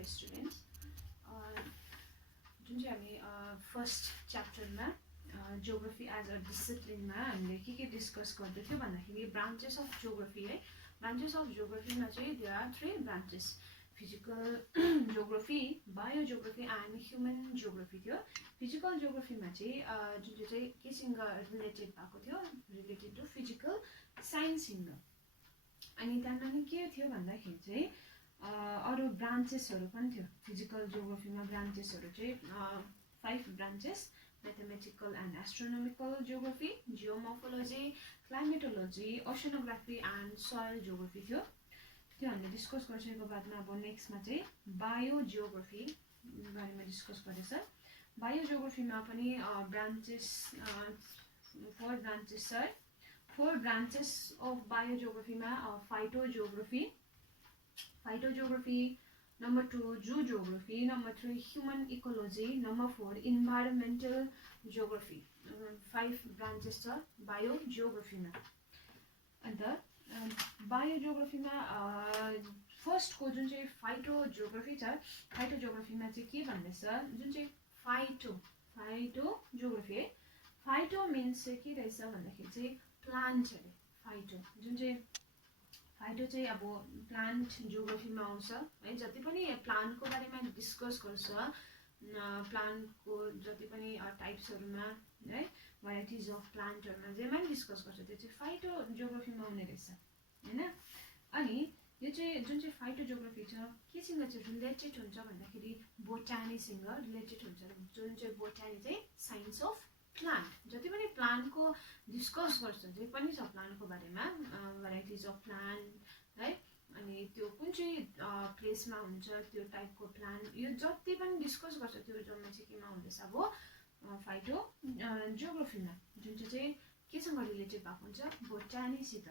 Dear students, जुन चाहिँ हामी फर्स्ट च्याप्टरमा जियोग्राफी एज अ डिसिप्लिनमा हामीले के डिस्कस गर्दै थियो भन्दाखेरि ब्रान्चेस अफ जियोग्राफी है। ब्रान्चेस अफ जियोग्राफीमा चाहिँ there are 3 branches, physical geography, bio geography and human geography थियो। फिजिकल जियोग्राफीमा चाहिँ जुन चाहिँ केसँग रिलेटेड भएको थियो, रिलेटेड टु फिजिकल साइन्ससँग। अनि त्यहाँदेखि के थियो भन्दाखेरि चाहिँ अरू ब्रान्चेसहरू पनि थियो। फिजिकल जियोग्राफीमा ब्रान्चेसहरू चाहिँ 5 branches, mathematical and astronomical geography, geomorphology, climatology, oceanography and soil geography थियो। त्यो हामीले डिस्कस गरिसकेको बादमा अब नेक्स्टमा चाहिँ बायो जियोग्राफी बारेमा डिस्कस गरेछ। बायो जियोग्राफीमा पनि ब्रान्चेस 4 ब्रान्चेस छ। 4 ब्रान्चेस अफ बायो जियोग्राफीमा phytogeography, number 2 zoo geography, number 3 human ecology, number 4 environmental geography. 5 branches छ बायो जियोग्राफीमा। अन्त बायो जियोग्राफीमा फर्स्ट को जुन चाहिँ फाइटो जियोग्राफी छ, फाइटो जियोग्राफीमा चाहिँ के भन्दैछ, जुन चाहिँ फाइटो जियोग्राफी है। फाइटो मिन्स चाहिँ के रहेछ भन्दाखेरि चाहिँ प्लान्ट अरे। फाइटो जुन चाहिँ फाइटो चाहिँ अब प्लान्ट जियोग्राफीमा आउँछ है। जति पनि प्लान्टको बारेमा डिस्कस गर्छ, प्लान्टको जति पनि टाइप्सहरूमा है, भेराइटिज अफ प्लान्टहरूमा जेमा डिस्कस गर्छ, त्यो चाहिँ फाइटो जियोग्राफीमा आउने रहेछ हैन। अनि यो चाहिँ जुन चाहिँ फाइटो जियोग्राफी छ, केसँग चाहिँ रिलेटेड हुन्छ भन्दाखेरि बोटानीसँग रिलेटेड हुन्छ। जुन चाहिँ बोटानी चाहिँ साइन्स अफ प्लान्ट, जति पनि प्लान्टको डिस्कस गर्छ, जे पनि छ प्लान्टको बारेमा, भेराइटिज अफ प्लान्ट है, अनि त्यो कुन चाहिँ प्लेसमा हुन्छ, त्यो टाइपको प्लान्ट, यो जति पनि डिस्कस गर्छ त्यो जम्मा चाहिँ केमा हुँदैछ अब फाइटो जियोग्राफीमा, जुन चाहिँ केसँग रिलेटेड भएको हुन्छ, बोटानीसित।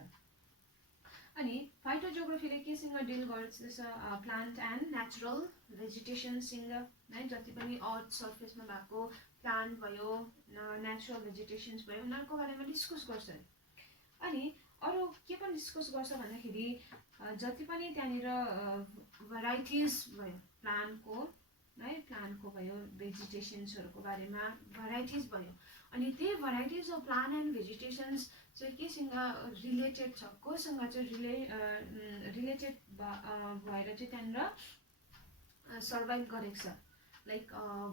अनि फाइटो जियोग्राफीले केसँग डिल गर्दैछ, प्लान्ट एन्ड नेचुरल भेजिटेसनसँग है। जति पनि अर्थ सर्फेसमा भएको प्लान्ट भयो, नेचुरल भेजिटेसन्स भयो, उनीहरूको बारेमा डिस्कस गर्छ। अनि अरू के पनि डिस्कस गर्छ भन्दाखेरि जति पनि त्यहाँनिर भेराइटिज भयो प्लान्टको है, प्लान्टको भयो, भेजिटेसन्सहरूको बारेमा भेराइटिज भयो। अनि त्यही भेराइटिज अफ प्लान्ट एन्ड भेजिटेसन्स चाहिँ केसँग रिलेटेड छ, कोसँग चाहिँ रिलेटेड भएर चाहिँ त्यहाँनिर सर्भाइभ गरेको छ, लाइक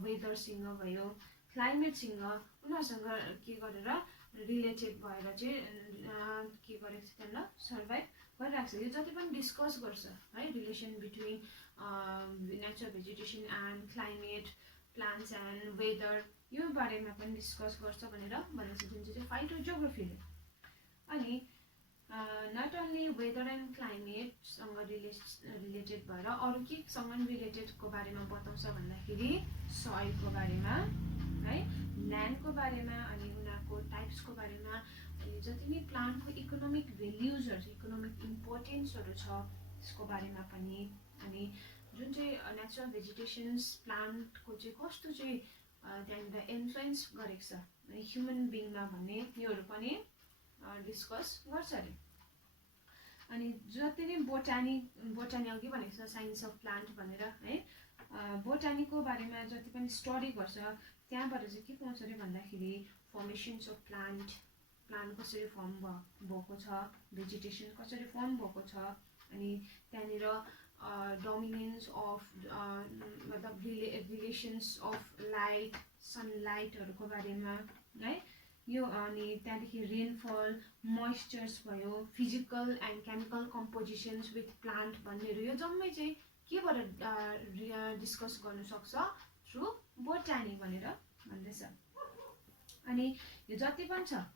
वेदरसँग भयो, क्लाइमेटसँग, उनीहरूसँग के गरेर रिलेटेड भएर चाहिँ के गरेको छ, त्यहाँनिर सर्भाइभ गरिरहेको छ। यो जति पनि डिस्कस गर्छ है, relation between natural vegetation and climate, plants and weather, यो बारेमा पनि डिस्कस गर्छ भनेर भनेको छ जुन चाहिँ फाइटो जियोग्राफीले। अनि नट ओन्ली वेदर एन्ड क्लाइमेटसँग रिलेटेड भएर अरू केसँग रिलेटेडको बारेमा बताउँछ भन्दाखेरि सोइलको बारेमा है, ल्यान्डको बारेमा, अनि उनीहरूको टाइप्सको बारेमा, अनि जति पनि प्लान्टको इकोनोमिक भेल्युजहरू, इकोनोमिक इम्पोर्टेन्सहरू छ त्यसको बारेमा पनि, अनि जुन चाहिँ नेचुरल भेजिटेसन्स प्लान्टको चाहिँ कस्तो चाहिँ त्यहाँनिर इन्फ्लुएन्स गरेको छ ह्युमन बिङमा भन्ने, योहरू पनि डिस्कस गर्छ अरे। अनि जति नै बोटानी अघि भनेको छ साइन्स अफ प्लान्ट भनेर है, बोटानीको बारेमा जति पनि स्टडी गर्छ त्यहाँबाट चाहिँ के पाउँछ अरे भन्दाखेरि फर्मेसन्स अफ प्लान्ट कसरी फर्म भएको छ, भेजिटेसन कसरी फर्म भएको छ, अनि त्यहाँनिर डोमिनेन्स अफ मतलब रिलेसन्स अफ लाइट, सनलाइटहरूको बारेमा है यो, अनि त्यहाँदेखि रेनफल, मोइस्चर्स भयो, physical and chemical compositions with plant भन्नेहरू, यो जम्मै चाहिँ केबाट डिस्कस गर्नु सक्छ, थ्रु बोटानी भनेर भन्दैछ। अनि यो जति पनि छ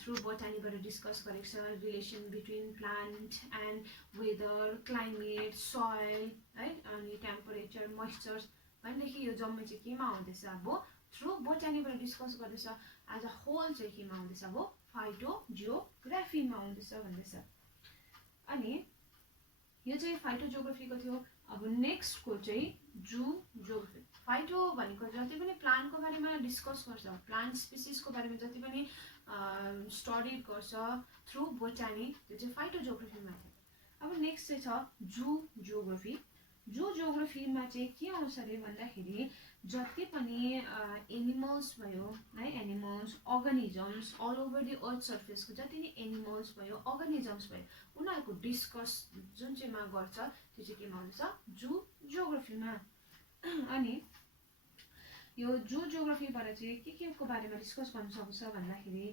थ्रु बोटानीबाट डिस्कस गरेको छ, relation between plant and weather, climate, soil है, अनि टेम्परेचर, मोइस्चर्स भनेदेखि यो जम्मै चाहिँ केमा आउँदैछ, अब थ्रु बोटानीबाट डिस्कस गर्दैछ। एज अ होल चाहिँ केमा आउँदैछ, अब फाइटो जियोग्राफीमा आउँदैछ भन्दैछ। अनि यो चाहिँ फाइटो जियोग्राफीको थियो। अब नेक्स्टको चाहिँ जू जियोग्राफी। फाइटो भनेको जति पनि प्लान्टको बारेमा डिस्कस गर्छ, प्लान्ट स्पिसिसको बारेमा जति पनि स्टडी गर्छ थ्रु बोटानी, त्यो चाहिँ फाइटो जियोग्राफीमा थियो। अब नेक्स्ट चाहिँ छ जू जियोग्राफी। जू जियोग्राफीमा चाहिँ के आउँछ अरे भन्दाखेरि जति पनि एनिमल्स भयो है, animals organisms all over the earth सर्फेसको जति नै एनिमल्स भयो अर्गानिजम्स भयो उनीहरूको डिस्कस जुन चाहिँमा गर्छ त्यो चाहिँ केमा हुन्छ जू जियोग्राफीमा। अनि यो जू जियोग्राफीबाट चाहिँ के को बारेमा डिस्कस गर्न सक्छ भन्दाखेरि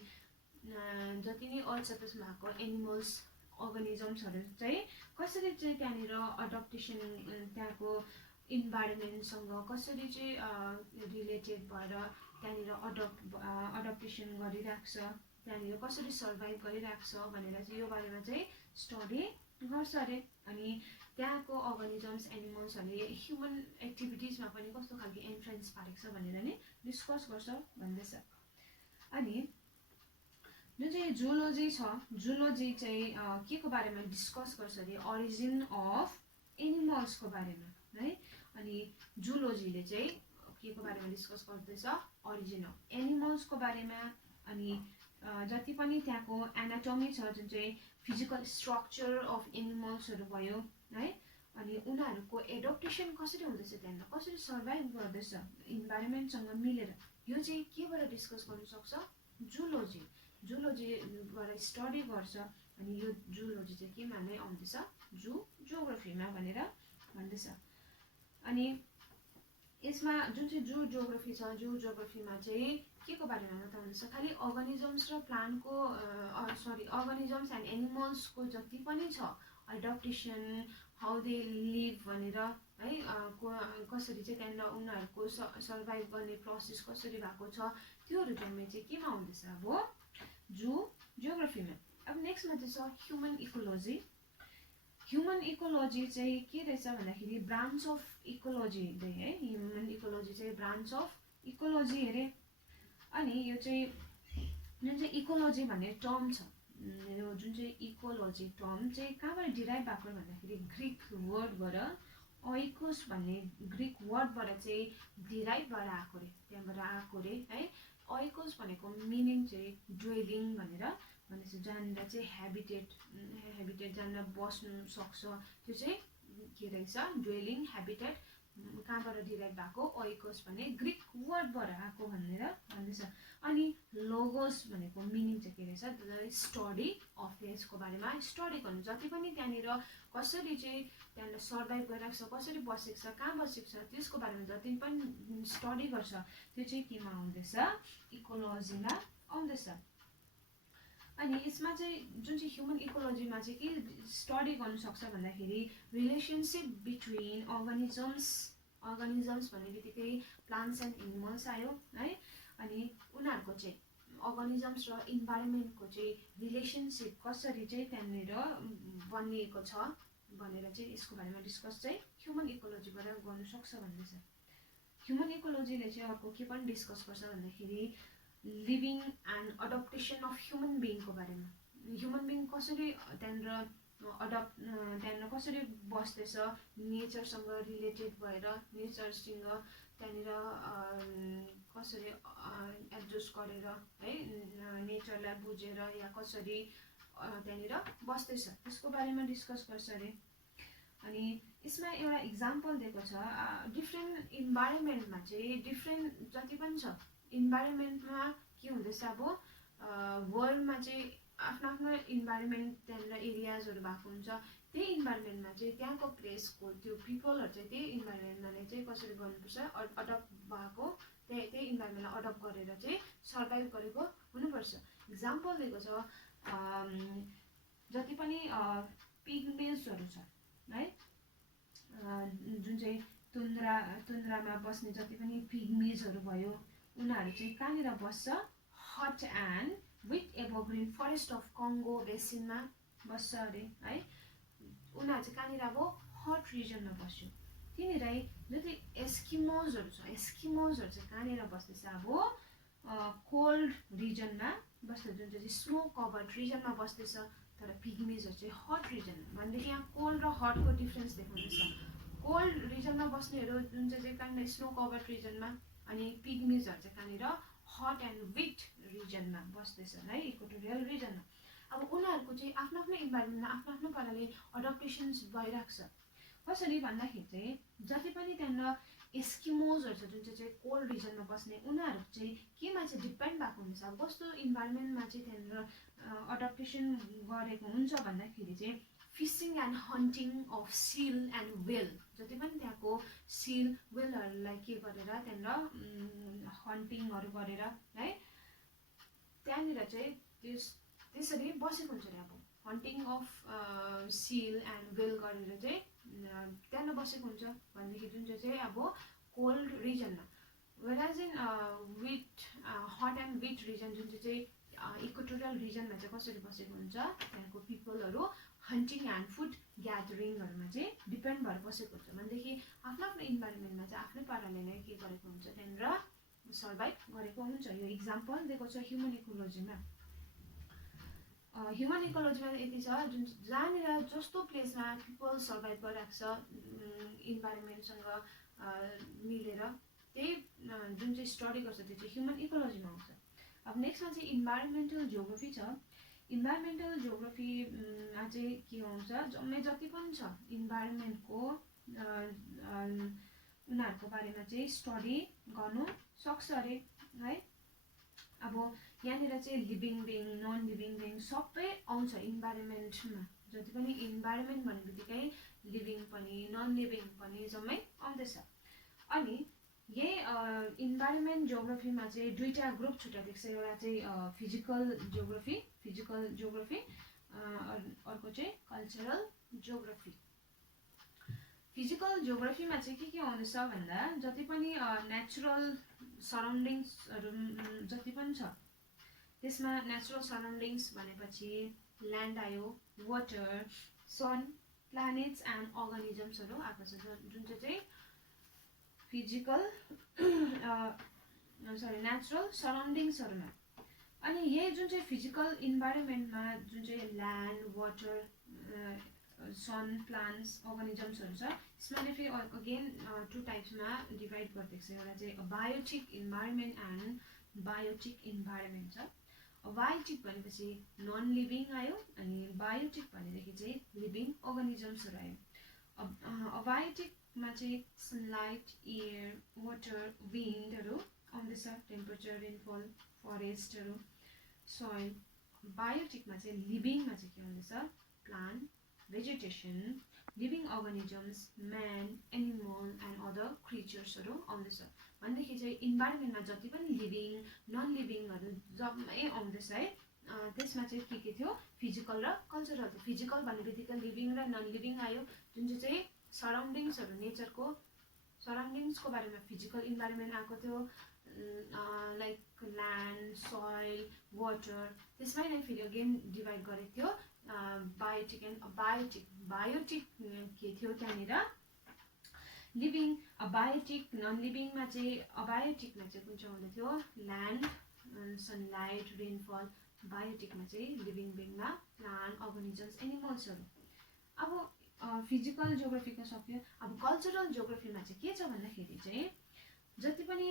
जति नै अर्थ सर्फेसमा भएको एनिमल्स अर्गानिजम्सहरू चाहिँ कसरी चाहिँ त्यहाँनिर अडप्टेसन त्यहाँको इन्भाइरोमेन्टसँग कसरी चाहिँ रिलेटेड भएर त्यहाँनिर अडप्टेसन गरिरहेको छ, त्यहाँनिर कसरी सर्भाइभ गरिरहेको छ भनेर चाहिँ यो बारेमा चाहिँ स्टडी गर्छ अरे। अनि त्यहाँको अर्गानिजम्स एनिमल्सहरूले ह्युमन एक्टिभिटिजमा पनि कस्तो खालको इन्फ्लुएन्स पारेको छ भनेर नि डिस्कस गर्छ भन्दैछ। अनि जुन चाहिँ जुलोजी छ, जुलोजी चाहिँ के को बारेमा डिस्कस गर्छ अरे ओरिजिन अफ एनिमल्सको बारेमा है। अनि जुलोजीले चाहिँ के को बारेमा डिस्कस गर्दैछ ओरिजिन अफ एनिमल्सको बारेमा। अनि जति पनि त्यहाँको एनाटोमी छ जुन चाहिँ फिजिकल स्ट्रक्चर अफ एनिमल्सहरू भयो है, अनि उनीहरूको एडप्टेसन कसरी हुँदैछ त्यहाँनिर कसरी सर्भाइभ गर्दैछ इन्भाइरोमेन्टसँग मिलेर, यो चाहिँ केबाट डिस्कस गर्नु सक्छ जुलोजी, जुलोजीबाट स्टडी गर्छ। अनि यो जुलोजी चाहिँ केमा नै आउँदैछ जू जियोग्राफीमा भनेर भन्दैछ। अनि यसमा जुन चाहिँ जू जियोग्राफी छ, जू जियोग्राफीमा चाहिँ के को बारेमा बताउँदैछ खालि अर्गानिजम्स र प्लान्टको अर्गानिजम्स एन्ड एनिमल्सको जति पनि छ एडप्टेसन हाउ दे लिभ भनेर है, कसरी चाहिँ त्यहाँनिर उनीहरूको सर्भाइभ गर्ने प्रोसेस कसरी भएको छ त्योहरू चाहिँ केमा आउँदैछ अब जू जियोग्राफीमा। अब नेक्स्टमा चाहिँ छ ह्युमन इकोलोजी। ह्युमन इकोलोजी चाहिँ के रहेछ भन्दाखेरि ब्रान्च अफ इकोलोजी है, ह्युमन इकोलोजी चाहिँ ब्रान्च अफ इकोलोजी अरे। अनि यो चाहिँ जुन चाहिँ इकोलोजी भन्ने टर्म छ, यो जुन चाहिँ इकोलोजी टर्म चाहिँ कहाँबाट डिराइभ भएको भन्दाखेरि ग्रिक वर्डबाट ओइकोस भन्ने ग्रिक वर्डबाट चाहिँ डिराइभ भएर आएको अरे, त्यहाँबाट आएको अरे है। ओइकोस भनेको मिनिङ चाहिँ ड्वेलिङ भनेर भनेपछि जहाँनिर चाहिँ हेबिटेट जहाँनिर बस्नु सक्छ त्यो चाहिँ के रहेछ ड्वेलिङ हेबिटेट, कहाँबाट डिराइभ भएको ओइकोस भन्ने ग्रिक वर्डबाट आएको भनेर भन्दैछ। अनि लोगोस भनेको मिनिङ चाहिँ के रहेछ स्टडी अफ त्यसको बारेमा स्टडी गर्नु, जति पनि त्यहाँनिर कसरी चाहिँ त्यहाँनिर सर्भाइभ गरिरहेको छ कसरी बसेको छ कहाँ बसेको छ त्यसको बारेमा जति पनि स्टडी गर्छ त्यो चाहिँ केमा आउँदैछ इकोलोजीमा आउँदैछ। अनि यसमा चाहिँ जुन चाहिँ ह्युमन इकोलोजीमा चाहिँ के स्टडी गर्नु सक्छ भन्दाखेरि रिलेसनसिप बिट्विन अर्गानिजम्स भन्ने बित्तिकै प्लान्ट्स एन्ड एनिमल्स आयो है। अनि उनीहरूको चाहिँ अर्गानिजम्स र इन्भाइरोमेन्टको चाहिँ रिलेसनसिप कसरी चाहिँ त्यहाँनिर बनिएको छ भनेर चाहिँ यसको बारेमा डिस्कस चाहिँ ह्युमन इकोलोजीबाट गर्नु सक्छ भन्दैछ। ह्युमन इकोलोजीले चाहिँ अर्को के पनि डिस्कस गर्छ भन्दाखेरि living and adaptation of human बिङको बारेमा, ह्युमन बिङ कसरी त्यहाँनिर कसरी बस्दैछ नेचरसँग रिलेटेड भएर नेचरसँग त्यहाँनिर कसरी एडजस्ट गरेर है नेचरलाई बुझेर या कसरी त्यहाँनिर बस्दैछ त्यसको बारेमा डिस्कस गर्छ अरे। अनि यसमा एउटा इक्जाम्पल दिएको छ डिफ्रेन्ट इन्भाइरोमेन्टमा चाहिँ डिफ्रेन्ट जति पनि छ इन्भाइरोमेन्टमा के हुँदैछ अब वर्ल्डमा चाहिँ आफ्नो आफ्नो इन्भाइरोमेन्ट त्यहाँनिर एरियाजहरू भएको हुन्छ, त्यही इन्भाइरोमेन्टमा चाहिँ त्यहाँको प्लेसको त्यो पिपलहरू चाहिँ त्यही इन्भाइरोमेन्टमा चाहिँ कसरी गर्नुपर्छ अडप्ट भएको त्यही इन्भाइरोमेन्टलाई अडप्ट गरेर चाहिँ सर्भाइभ गरेको हुनुपर्छ। इक्जाम्पल दिएको छ जति पनि पिग्मेजहरू छ है, जुन चाहिँ तुन्द्रामा बस्ने जति पनि पिग्मेजहरू भयो उनीहरू चाहिँ कहाँनिर बस्छ hot and with evergreen forest of Congo बेसिनमा बस्छ अरे है। उनीहरू चाहिँ कहाँनिर अब हट रिजनमा बस्यो। त्यहाँनिर जुन चाहिँ एस्किमोजहरू छ एस्किमोजहरू चाहिँ कहाँनिर बस्दैछ अब कोल्ड रिजनमा बस्छ, जुन चाहिँ स्नो कभर्ड रिजनमा बस्दैछ। तर पिग्मेजहरू चाहिँ हट रिजनमा भनेदेखि यहाँ कोल्ड र हटको डिफ्रेन्स देखाउँदैछ। कोल्ड रिजनमा बस्नेहरू जुन चाहिँ कहाँनिर स्नो कभर्ड रिजनमा, अनि पिग्मेजहरू चाहिँ कहाँनिर हट एन्ड विट रिजनमा बस्दैछन् है इक्वेटोरियल रिजनमा। अब उनीहरूको चाहिँ आफ्नो आफ्नो इन्भाइरोमेन्टमा आफ्नो आफ्नो पाराले अडप्टेसन्स भइरहेको छ। कसरी भन्दाखेरि चाहिँ जति पनि त्यहाँनिर एस्किमोजहरू छ जुन चाहिँ कोल्ड रिजनमा बस्ने उनीहरू चाहिँ केमा चाहिँ डिपेन्ड भएको हुन्छ कस्तो इन्भाइरोमेन्टमा चाहिँ त्यहाँनिर अडप्टेसन गरेको हुन्छ भन्दाखेरि चाहिँ fishing and hunting of seal and whale जति पनि त्यहाँको सिल वेलहरूलाई के गरेर त्यहाँनिर हन्टिङहरू गरेर है त्यहाँनिर चाहिँ त्यसरी बसेको हुन्छ अरे अब hunting of seal and whale गरेर चाहिँ त्यहाँ बसेको हुन्छ भनेदेखि जुन चाहिँ अब कोल्ड रिजनमा whereas in wet hot and wet region जुन चाहिँ इक्वेटोरियल रिजनमा चाहिँ कसरी बसेको हुन्छ त्यहाँको पिपलहरू हन्टिङ एन्ड फुड ग्यादरिङहरूमा चाहिँ डिपेन्ड भएर बसेको हुन्छ भनेदेखि आफ्नो आफ्नो इन्भाइरोमेन्टमा चाहिँ आफ्नै पाराले नै के गरेको हुन्छ त्यहाँनिर सर्भाइभ गरेको हुन्छ यो इक्जाम्पल दिएको छ ह्युमन इकोलोजीमा ह्युमन इकोलोजीमा यति छ जुन जहाँनिर जस्तो प्लेसमा पिपल सर्भाइभ गरिरहेको छ इन्भाइरोमेन्टसँग मिलेर त्यही जुन चाहिँ स्टडी गर्छ त्यो चाहिँ ह्युमन इकोलोजीमा आउँछ अब नेक्स्टमा चाहिँ इन्भाइरोमेन्टल जियोग्राफी छ इन्भाइरोमेन्टल जियोग्राफीमा चाहिँ के आउँछ जम्मै जति पनि छ इन्भाइरोमेन्टको उनीहरूको बारेमा चाहिँ स्टडी गर्नु सक्छ अरे है अब यहाँनिर चाहिँ living being non living being सबै आउँछ इन्भाइरोमेन्टमा जति पनि इन्भाइरोमेन्ट भन्ने बित्तिकै लिभिङ पनि नन लिभिङ पनि जम्मै आउँदैछ अनि यही इन्भाइरोमेन्ट जियोग्राफीमा चाहिँ दुईवटा ग्रुप छुट्याएको छ एउटा चाहिँ फिजिकल जियोग्राफी अर्को चाहिँ कल्चरल जियोग्राफी फिजिकल जियोग्राफीमा चाहिँ के आउँदैछ भन्दा जति पनि नेचुरल सराउन्डिङ्सहरू जति पनि छ त्यसमा नेचुरल सराउन्डिङ्स भनेपछि ल्यान्ड आयो वाटर सन प्लानेट्स एन्ड अर्गानिजम्सहरू आएको छ जुन चाहिँ फिजिकल नेचुरल सराउन्डिङ्सहरूमा अनि यही जुन चाहिँ फिजिकल इन्भाइरोमेन्टमा जुन चाहिँ ल्यान्ड वाटर सन प्लान्ट्स अर्गानिजम्सहरू छ यसमा नै फेरि अगेन टु टाइप्समा डिभाइड गरिदिएको छ एउटा चाहिँ biotic environment and biotic environment छ बायोटिक भनेपछि नन लिभिङ आयो अनि बायोटिक भनेदेखि चाहिँ लिभिङ अर्गानिजम्सहरू आयो बायोटिकमा चाहिँ सनलाइट एयर वाटर विन्डहरू आउँदैछ टेम्परेचर रेनफल फरेस्टहरू सोइल बायोटिकमा चाहिँ लिभिङमा चाहिँ के आउँदैछ plant vegetation, living organisms, man, animal and other creaturesहरू आउँदैछ भनेदेखि चाहिँ इन्भाइरोमेन्टमा जति पनि लिभिङ नन लिभिङहरू जम्मै आउँदैछ है त्यसमा चाहिँ के थियो फिजिकल र कल्चरल थियो फिजिकल भन्ने बित्तिकै लिभिङ र नन लिभिङ आयो जुन चाहिँ सराउन्डिङ्सहरू नेचरको सराउन्डिङ्सको बारेमा फिजिकल इन्भाइरोमेन्ट आएको थियो लाइक ल्यान्ड सोइल वाटर त्यसमै नै फेरि अगेन डिभाइड गरेको थियो बायोटिक एन्ड बायोटिक के थियो त्यहाँनिर लिभिङ बायोटिक नन लिभिङमा चाहिँ अबायोटिकमा चाहिँ कुन चाहिँ आउँदै थियो ल्यान्ड सनलाइट रेनफल बायोटिकमा चाहिँ लिभिङ बिङमा प्लान्ट अर्गानिजम्स एनिमल्सहरू अब फिजिकल जियोग्राफीको सक्यो अब कल्चरल जियोग्राफीमा चाहिँ के छ भन्दाखेरि चाहिँ जति पनि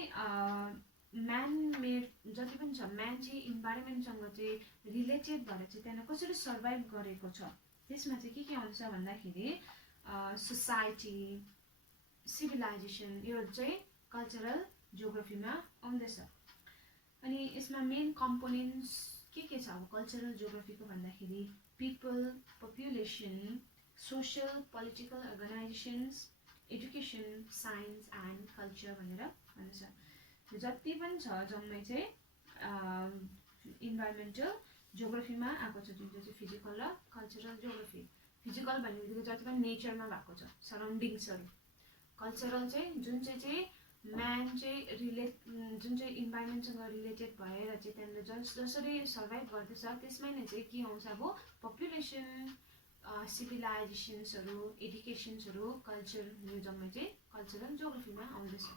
म्यान मेड जति पनि छ म्यान चाहिँ इन्भाइरोमेन्टसँग चाहिँ रिलेटेड भएर चाहिँ त्यहाँ कसरी सर्भाइभ गरेको छ त्यसमा चाहिँ के आउँछ भन्दाखेरि सोसाइटी सिभिलाइजेसन यो चाहिँ कल्चरल जियोग्राफीमा आउँदैछ अनि यसमा मेन कम्पोनेन्ट्स के छ अब कल्चरल जियोग्राफीको भन्दाखेरि people population social political organisations education science and culture भनेर भन्छ जति पनि छ जम्मै चाहिँ इन्भाइरोमेन्टल जियोग्राफीमा आएको छ जुन चाहिँ फिजिकल र कल्चरल जियोग्राफी फिजिकल भन्ने बित्तिकै जति पनि नेचरमा भएको छ सराउन्डिङ्सहरू कल्चरल चाहिँ जुन चाहिँ म्यान चाहिँ जुन चाहिँ इन्भाइरोमेन्टसँग रिलेटेड भएर चाहिँ त्यहाँनिर जसरी सर्भाइभ गर्दैछ त्यसमै नै चाहिँ के आउँछ अब पपुलेसन सिभिलाइजेसन्सहरू एडुकेसन्सहरू कल्चर यो जम्मै चाहिँ कल्चरल जियोग्राफीमा आउँदैछ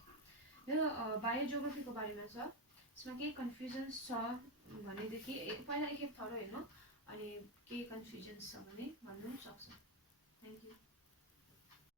यो बायो जियोग्राफीको बारेमा छ यसमा केही कन्फ्युजन्स छ भनेदेखि पहिला एकखेप थरो हेर्नु अनि केही कन्फ्युजन्स छ भने भन्नु सक्छ थ्याङ्क यू